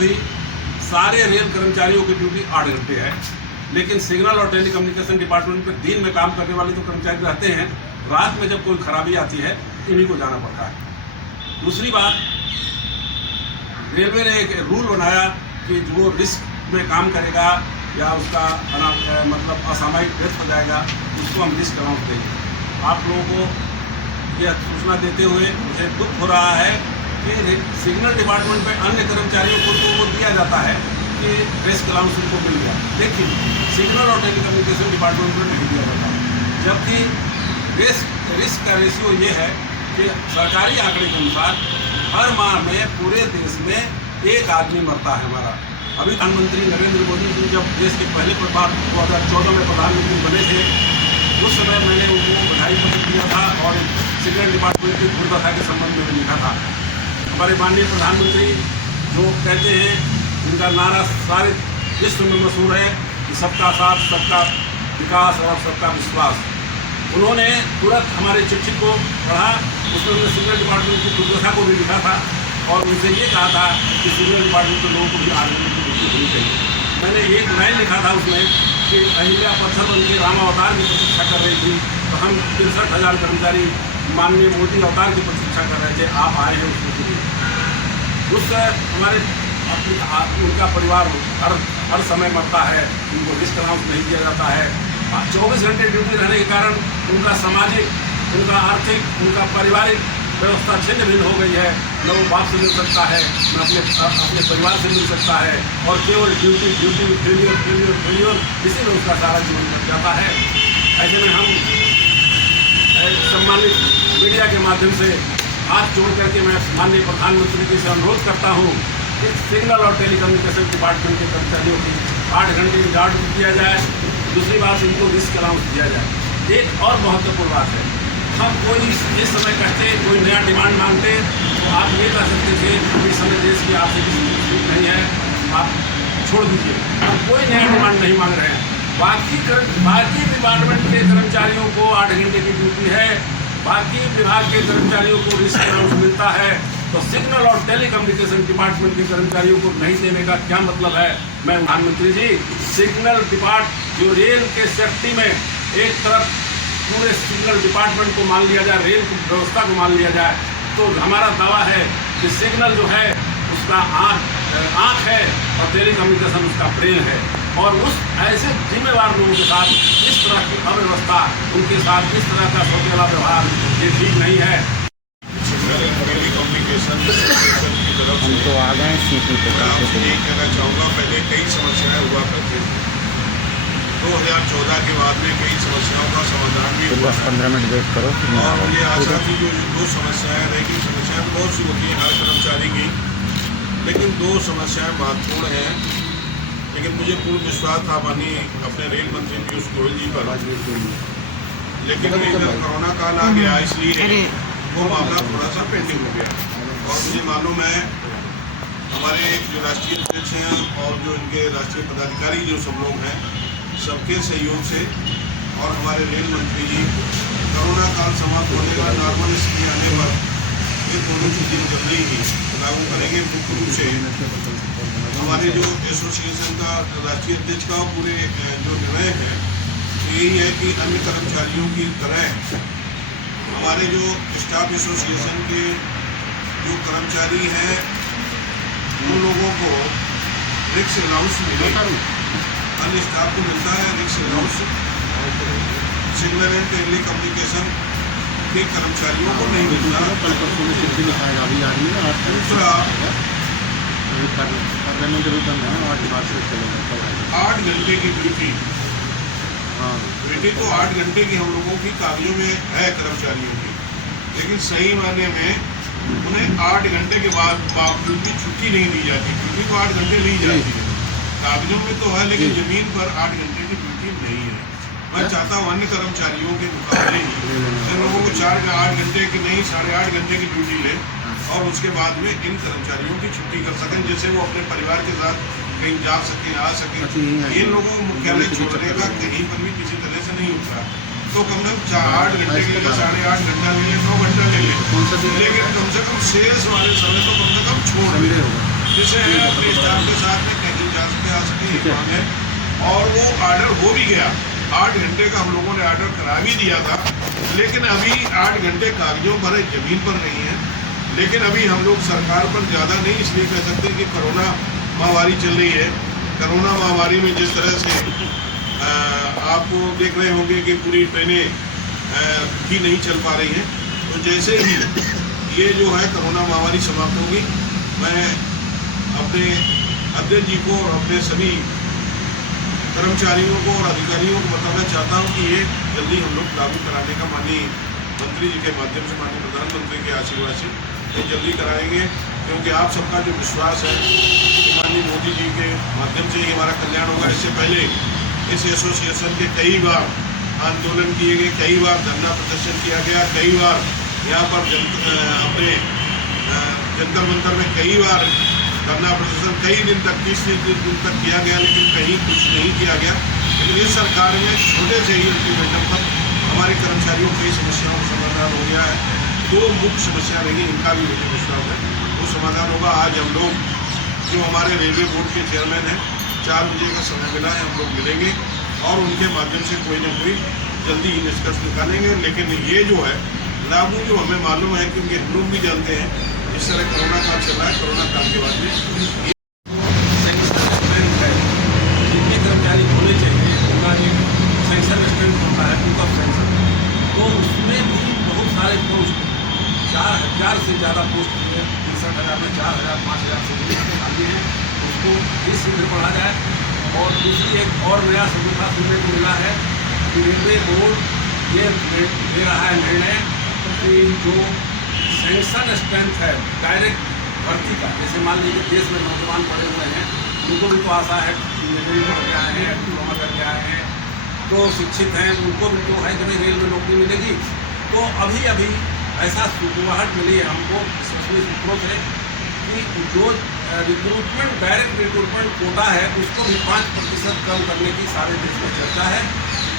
भी सारे रेल कर्मचारियों की ड्यूटी 8 घंटे है, लेकिन सिग्नल और टेलीकम्युनिकेशन डिपार्टमेंट में दिन में काम करने वाले तो कर्मचारी रहते हैं, रात में जब कोई खराबी आती है इन्हीं को जाना पड़ता है। दूसरी बात, रेलवे ने एक रूल बनाया कि जो रिस्क में काम करेगा या उसका मतलब असामयिक डेथ हो जाएगा, उसको हम रिस्क अलाउंस देंगे। आप लोगों को यह सूचना देते हुए मुझे दुख हो रहा है कि सिग्नल डिपार्टमेंट में अन्य कर्मचारियों को तो वो दिया जाता है कि रिस्क अलाउंस उनको मिल गया, लेकिन सिग्नल और टेलीकम्युनिकेशन डिपार्टमेंट में नहीं दिया जाता। जबकि रिस्क का रेशियो ये है कि सरकारी आंकड़े के अनुसार हर माह में पूरे देश में एक आदमी मरता है हमारा। अभी प्रधानमंत्री नरेंद्र मोदी जी जब देश के पहले 2014 में प्रधानमंत्री बने थे, उस समय मैंने उनको बधाई पत्र दिया था और सिग्नल डिपार्टमेंट की दुर्दशा के संबंध में लिखा था। हमारे माननीय प्रधानमंत्री जो कहते हैं, जिनका नारा सारे विश्व में मशहूर है कि सबका साथ, सबका विकास और सबका विश्वास, उन्होंने तुरंत हमारे चिट्ठी को पढ़ा, उसमें उन्होंने सिग्नल डिपार्टमेंट की दुर्दशा को भी लिखा था और उनसे ये कहा था कि सिग्नल डिपार्टमेंट के लोगों को भी आगे की ड्यूटी होनी चाहिए। मैंने एक लाइन लिखा था उसमें कि अहिल्या पत्थर उनके रामावतार की प्रतीक्षा कर रही थी, तो हम 63,000 कर्मचारी माननीय मोदी अवतार की प्रतीक्षा कर रहे थे, आप आए हैं उसके लिए। उस हमारे उनका परिवार हर समय मरता है, उनको रिस्क अलाउंस नहीं दिया जाता है। 24 घंटे ड्यूटी रहने के कारण उनका सामाजिक, उनका आर्थिक, उनका पारिवारिक व्यवस्था छिन्न भिन्न हो गई है। न वो बाप से मिल सकता है, न अपने परिवार से मिल सकता है, और केवल ड्यूटी फेलियर इसी में उसका सारा जीवन कट जाता है। ऐसे में हम सम्मानित मीडिया के माध्यम से हाथ जोड़ करके मैं माननीय प्रधानमंत्री जी से अनुरोध करता हूँ कि सिग्नल और टेलीकम्युनिकेशन डिपार्टमेंट के कर्मचारियों की 8 घंटे की गार्ड दिया जाए। दूसरी बात, इनको रिस्क अलाउंस दिया जाए। एक और महत्वपूर्ण बात है, हम कोई इस समय कहते कोई नया डिमांड मांगते तो आप ये कह सकते थे कि इस समय देश की आर्थिक स्थिति नहीं है, आप छोड़ दीजिए। हम कोई नया डिमांड नहीं मांग रहे हैं। बाकी डिपार्टमेंट के कर्मचारियों को 8 घंटे की ड्यूटी है, बाकी विभाग के कर्मचारियों को रिस्क अलाउंस मिलता है, तो सिग्नल और टेलीकम्युनिकेशन डिपार्टमेंट के कर्मचारियों को नहीं देने का क्या मतलब है? मैं प्रधानमंत्री जी, सिग्नल जो रेल के सेफ्टी में एक तरफ पूरे सिग्नल डिपार्टमेंट को मान लिया जाए, रेल की व्यवस्था को मान लिया जाए, तो हमारा दावा है कि सिग्नल जो है उसका आँख है और टेलीकम्युनिकेशन उसका ब्रेन है, और उस ऐसे जिम्मेवार लोगों के साथ इस तरह की अव्यवस्था, उनके साथ इस तरह का सौतेला व्यवहार ये ठीक नहीं है। टेलीकम्युनिकेशन की तरफ से तो आ गए मैं कहना चाहूँगा, पहले कई समस्याएं हुआ करती थी। 2014 के बाद में कई समस्याओं का समाधान भी हुआ। 10-15 मिनट वेट करो। और मुझे आशा थी जो 2 समस्याएं रहेगी, समस्याएं तो बहुत सी होती हैं हर कर्मचारी की, लेकिन 2 समस्याएं महत्वपूर्ण हैं। लेकिन मुझे पूर्ण विश्वास था माननीय अपने रेल मंत्री पीयूष गोयल जी पर, लेकिन इधर कोरोना काल आ गया, इसलिए वो मामला थोड़ा सा पेंडिंग हो गया। और मुझे मालूम है हमारे जो राष्ट्रीय अध्यक्ष हैं और जो इनके राष्ट्रीय पदाधिकारी जो सब लोग हैं, सबके सहयोग से और हमारे रेल मंत्री जी कोरोना काल समाप्त होने का नॉर्मल स्थिति आने पर ये दोनों चीज़ें जल्दी ही लागू करेंगे। मुख्य रूप से हमारे जो एसोसिएशन का राष्ट्रीय अध्यक्ष का पूरे जो निर्णय है यही है कि अन्य कर्मचारियों की तरह हमारे जो स्टाफ एसोसिएशन के जो कर्मचारी हैं उन लोगों को रिस्क अलाउंस मिलेगा। अन्य स्टाफ को मिलता है risk allowance, signal and telecommunication के कर्मचारियों को नहीं मिलता। दूसरा, 8 घंटे की ड्यूटी तो 8 घंटे की हम लोगों की कागजों में है कर्मचारियों की, लेकिन सही मायने में उन्हें 8 घंटे के बाद बावजूद भी छुट्टी नहीं दी जाती। ड्यूटी तो 8 घंटे ली जाती है, कागजों में तो है, लेकिन जमीन पर 8 घंटे की ड्यूटी नहीं है। मैं चाहता हूँ अन्य कर्मचारियों के मुकाबले ही इन लोगों को 8 घंटे की नहीं 8.5 घंटे की ड्यूटी ले और उसके बाद में इन कर्मचारियों की छुट्टी कर सकें, जिससे वो अपने परिवार के साथ कहीं जा सकें, आ सकें। इन लोगों को मुख्यालय छोड़ने का कहीं पर भी किसी तरह से नहीं उठा, तो कम से कम 8 घंटे के लिए 8.5 घंटा ले लें, 9 घंटा ले लें, लेकिन कम से कम शेष वाले समय तो कम से कम छोड़ दें। जैसे है अपने स्टाफ के साथ में कहीं जा सकते आ सकते ये मांग है। और वो ऑर्डर हो भी गया, 8 घंटे का हम लोगों ने ऑर्डर करा भी दिया था, लेकिन अभी 8 घंटे कागजों पर है, जमीन पर नहीं है। लेकिन अभी हम लोग सरकार पर ज़्यादा नहीं इसलिए कह सकते कि कोरोना महामारी चल रही है। कोरोना महामारी में जिस तरह से आप देख रहे होंगे कि पूरी ट्रेनें भी नहीं चल पा रही हैं, तो जैसे ही ये जो है कोरोना महामारी समाप्त होगी, मैं अपने अध्यक्ष जी को और अपने सभी कर्मचारियों को और अधिकारियों को बताना चाहता हूँ कि ये जल्दी हम लोग लागू कराने का माननीय मंत्री जी के माध्यम से, माननीय प्रधानमंत्री के आशीर्वाद से ये जल्दी कराएंगे, क्योंकि आप सबका जो विश्वास है कि माननीय मोदी जी के माध्यम से ही हमारा कल्याण होगा। इससे पहले इस एसोसिएशन के कई बार आंदोलन किए गए, कई बार धरना प्रदर्शन किया गया, कई बार यहाँ पर अपने जंतर मंतर में कई बार धरना प्रदर्शन कई दिन तक 30 दिन तक किया गया, लेकिन कहीं कुछ नहीं किया गया। लेकिन इस सरकार में छोटे से ही अल्टीमेटम पर हमारे कर्मचारियों की समस्याओं का समाधान हो गया है। 2 मुख्य समस्या रही, इनका भी मुझे विश्वास है वो समाधान होगा। आज हम लोग जो हमारे रेलवे बोर्ड के चेयरमैन हैं, 4 बजे का समय मिला है, हम लोग मिलेंगे और उनके माध्यम से कोई ना कोई जल्दी ही निष्कर्ष निकालेंगे। लेकिन ये जो है लागू जो हमें मालूम है, क्योंकि हम लोग भी जानते हैं इस तरह कोरोना काल चल रहा है, कोरोना काल के बाद में जितने कर्मचारी होने चाहिए उनका एक सेंशन स्टैंड होता है, उनका सेंशन, तो उसमें भी बहुत सारे पोस्ट 4000 से ज़्यादा पोस्ट है, 63,000 में 4,000 5,000 से खाली हैं, उसको इस शीघ्र बढ़ा जाए। और दूसरी एक और नया सबूता सुनने को मिला है कि रेलवे बोर्ड ये ले रहा है निर्णय कि जो सेंक्शन स्ट्रेंथ है डायरेक्ट भर्ती का, जैसे मान लीजिए देश में नौजवान पड़े हुए हैं, उनको भी तो आशा है, रेल में करके आए हैं, डिप्लोमा करके आए हैं, तो शिक्षित हैं, उनको भी तो है कि भाई रेल में नौकरी मिलेगी। तो अभी अभी ऐसा सुगवाहट मिली है हमको सरकारी सूत्रों से कि जो रिक्रूटमेंट डायरेक्ट रिक्रूटमेंट कोटा है उसको भी 5% कम करने की सारे देश में चर्चा है,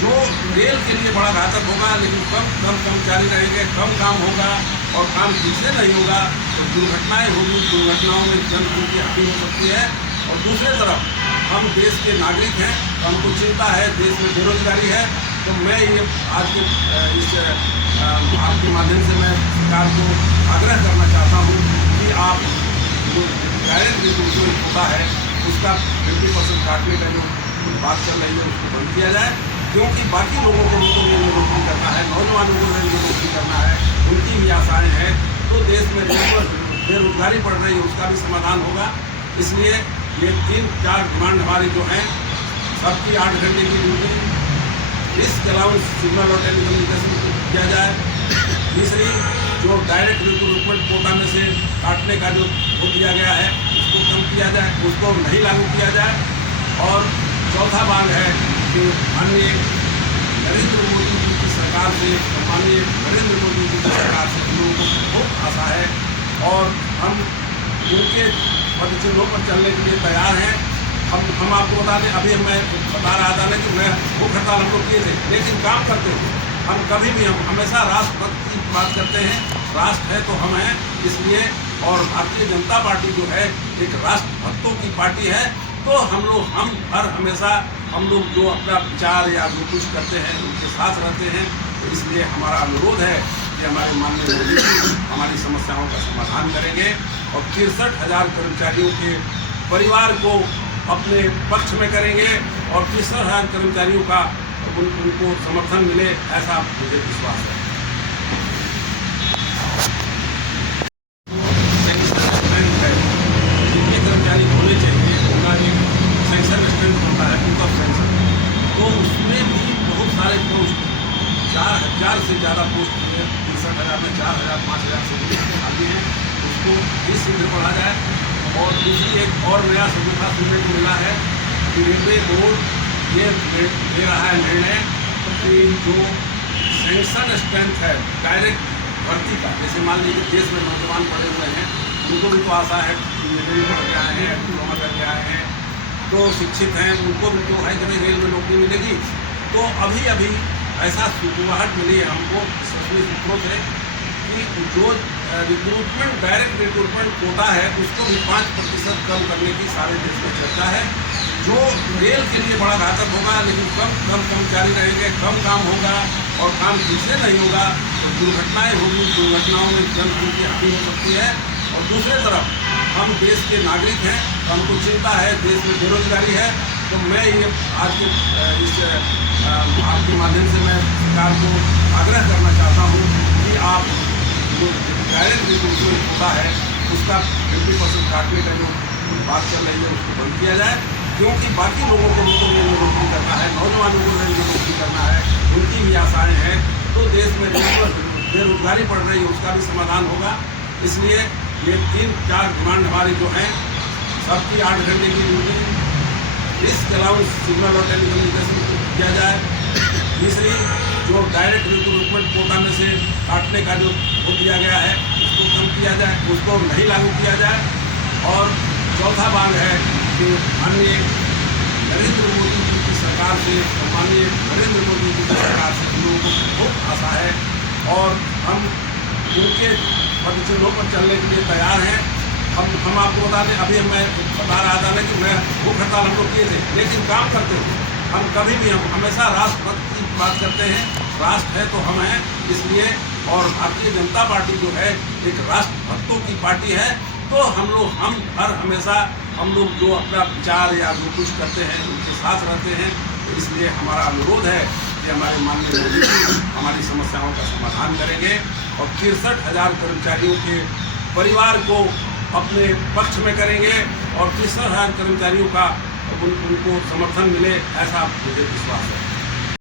जो रेल के लिए बड़ा घातक होगा। लेकिन कम कर्मचारी रहेंगे, कम काम होगा और काम ठीक से नहीं होगा तो दुर्घटनाएं होगी, दुर्घटनाओं में जनधन की हानि हो सकती है। और दूसरी तरफ हम देश के नागरिक हैं, हमको चिंता है, देश में बेरोजगारी है। तो मैं ये आज के इस आपके माध्यम से मैं सरकार को आग्रह करना चाहता हूँ कि आप जो डायरेक्ट रिक्रूटमेंट होता है उसका 50% काटने का जो बात चल रही है उसको बंद किया जाए, क्योंकि बाकी लोगों को रेल में नौकरी करना है, नौजवानों को रेल में नौकरी करना है, उनकी भी आशाएँ हैं। तो देश में बेरोजगारी बढ़ रही है, उसका भी समाधान होगा। इसलिए ये 3-4 डिमांड हमारी जो हैं, सबकी 8 घंटे की ड्यूटी, इसके अलावा सिग्नल और टेलीकम्युनिकेशन किया जाए। तीसरी जो डायरेक्ट रिक्रूटमेंट कोटा में से काटने का जो वो दिया गया है उसको कम किया जाए, उसको नहीं लागू किया जाए। और चौथा बात है कि माननीय नरेंद्र मोदी जी की सरकार से, माननीय नरेंद्र मोदी जी की सरकार से हम लोगों को बहुत आशा है और हम उनके पदचिन्हों पर चलने के लिए तैयार हैं। हम आपको बता दें, अभी मैं बता रहा था ना कि मैं भूख हड़ताल हम लोग किए थे, लेकिन काम करते थे हम कभी भी, हम हमेशा राष्ट्र की बात करते हैं, राष्ट्र है तो हम हैं। इसलिए और भारतीय जनता पार्टी जो है एक राष्ट्र भक्तों की पार्टी है, तो हम हर हमेशा हम लोग जो अपना विचार या जो कुछ करते हैं उनके साथ रहते हैं। तो इसलिए हमारा अनुरोध है कि हमारे माननीय मोदी जी हमारी समस्याओं का समाधान करेंगे और 63,000 कर्मचारियों के परिवार को अपने पक्ष में करेंगे और 63,000 कर्मचारियों का उनको समर्थन मिले, ऐसा मुझे विश्वास है। जितने कर्मचारी होने चाहिए उनका एक सेंशन स्टैंड होता है, उनका सेंशन, तो उसमें भी बहुत सारे पोस्ट 4,000 से ज़्यादा पोस्ट है, 63,000 में 4,000 5,000 से खाली हैं, उसको इस शीघ्र बढ़ा जाए। और दूसरी एक और नया सबूता सुनने को मिला है कि रेलवे बोर्ड ये ले रहा है निर्णय कि जो सेंक्शन स्ट्रेंथ है डायरेक्ट भर्ती का, जैसे मान लीजिए देश में नौजवान पड़े हुए हैं, उनको भी तो आशा है, रेल में करके आए हैं, डिप्लोमा करके आए हैं, तो शिक्षित हैं, उनको भी तो है कि भाई रेल में नौकरी मिलेगी। तो अभी अभी ऐसा सुगवाहट मिली है हमको सरकारी सूत्रों से कि जो रिक्रूटमेंट डायरेक्ट रिक्रूटमेंट कोटा है उसको भी 5% कम करने की सारे देश में चर्चा है, जो रेल के लिए बड़ा घातक होगा। लेकिन कम कर्मचारी रहेंगे, कम काम होगा और काम ठीक से नहीं होगा तो दुर्घटनाएं होगी, दुर्घटनाओं में जनधन की हानि हो सकती है। और दूसरी तरफ हम देश के नागरिक हैं, हमको चिंता है, देश में बेरोजगारी है। तो मैं ये आज के इस आपके माध्यम से मैं सरकार को आग्रह करना चाहता हूँ कि आप जो डायरेक्ट रिक्रूटमेंट होता है उसका 50% काटने का जो बात चल रही है उसको बंद किया जाए, क्योंकि बाकी लोगों को रेल में नौकरी करना है, नौजवानों को रेल में नौकरी करना है, उनकी भी आशाएं हैं। तो देश में बेरोजगारी बढ़ रही है उसका भी समाधान होगा। इसलिए ये 3-4 डिमांड हमारी जो हैं, सबकी 8 घंटे की ड्यूटी, इसके अलावा सिग्नल और टेलीकम्युनिकेशन किया जाए। तीसरी जो डायरेक्ट रिक्रूटमेंट कोटा में से काटने का जो हो दिया गया है उसको कम किया जाए, उसको नहीं लागू किया जाए। और चौथा बात है कि माननीय नरेंद्र मोदी जी की सरकार से, माननीय नरेंद्र मोदी जी की सरकार से हम लोगों को बहुत आशा है और हम उनके पदचिन्हों पर चलने के लिए तैयार हैं। हम आपको बता दें, अभी मैं बता रहा था ना कि मैं भूख हड़ताल हम लोग किए थे, लेकिन काम करते थे। हम कभी भी, हम हमेशा राष्ट्रभक्त की बात करते हैं, राष्ट्र है तो हम हैं, इसलिए। और भारतीय जनता पार्टी जो है एक राष्ट्रभक्तों की पार्टी है। तो हम हमेशा हम लोग जो अपना विचार या जो कुछ करते हैं उनके साथ रहते हैं। तो इसलिए हमारा अनुरोध है कि हमारे माननीय मोदी जी हमारी समस्याओं का समाधान करेंगे और 63,000 कर्मचारियों के परिवार को अपने पक्ष में करेंगे और 63,000 कर्मचारियों का उनको समर्थन मिले, ऐसा मुझे विश्वास है।